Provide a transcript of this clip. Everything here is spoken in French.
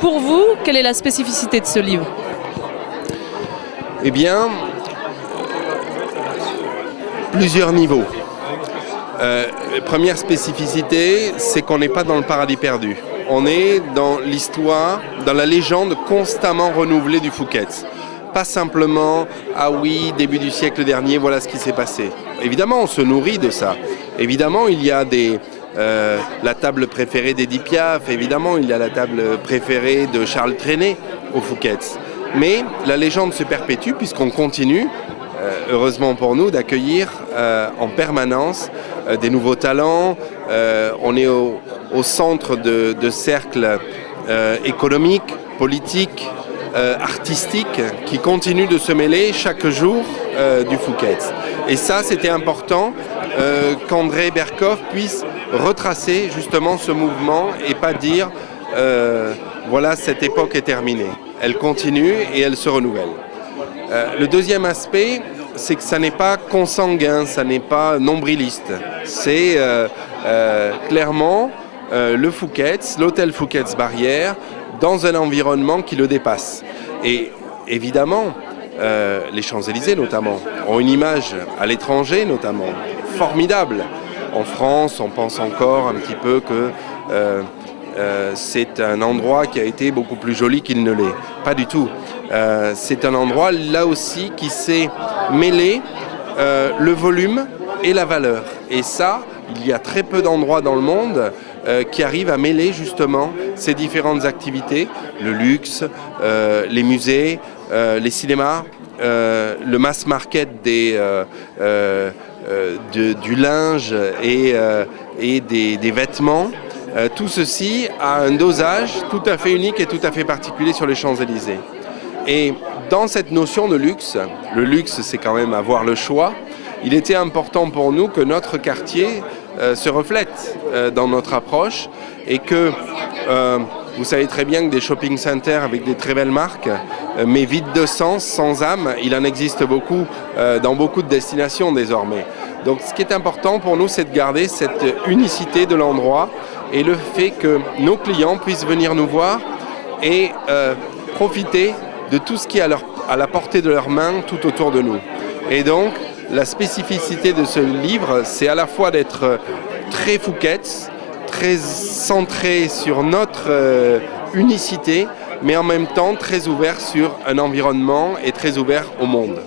Pour vous, quelle est la spécificité de ce livre? Eh bien, plusieurs niveaux. Première spécificité, c'est qu'on n'est pas dans le paradis perdu. On est dans l'histoire, dans la légende constamment renouvelée du Phuket. Pas simplement, ah oui, début du siècle dernier, voilà ce qui s'est passé. Évidemment, on se nourrit de ça. Évidemment, il y a la table préférée d'Édith Piaf, évidemment, il y a la table préférée de Charles Trenet au Phuket. Mais la légende se perpétue puisqu'on continue, heureusement pour nous, d'accueillir en permanence des nouveaux talents. On est au centre de cercles économiques, politiques, artistiques qui continuent de se mêler chaque jour du Phuket. Et ça, c'était important qu'André Berkoff puisse retracer justement ce mouvement et pas dire voilà, cette époque est terminée. Elle continue et elle se renouvelle. Le deuxième aspect, c'est que ça n'est pas consanguin, ça n'est pas nombriliste. C'est clairement le Phuket, l'hôtel Phuket Barrière, dans un environnement qui le dépasse. Et évidemment, les Champs-Élysées notamment, ont une image à l'étranger notamment, formidable. En France, on pense encore un petit peu que c'est un endroit qui a été beaucoup plus joli qu'il ne l'est. Pas du tout. C'est un endroit, là aussi, qui sait mêler le volume et la valeur. Et ça, il y a très peu d'endroits dans le monde qui arrivent à mêler justement ces différentes activités, le luxe, les musées, les cinémas, le mass market du linge et des vêtements. Tout ceci a un dosage tout à fait unique et tout à fait particulier sur les Champs-Élysées. Et dans cette notion de luxe, le luxe c'est quand même avoir le choix, il était important pour nous que notre quartier se reflète dans notre approche et que vous savez très bien que des shopping centers avec des très belles marques, mais vides de sens, sans âme, il en existe beaucoup dans beaucoup de destinations désormais. Donc ce qui est important pour nous, c'est de garder cette unicité de l'endroit et le fait que nos clients puissent venir nous voir et profiter de tout ce qui est à la portée de leurs mains tout autour de nous. Et donc, la spécificité de ce livre, c'est à la fois d'être très Phuket, très centré sur notre unicité, mais en même temps très ouvert sur un environnement et très ouvert au monde.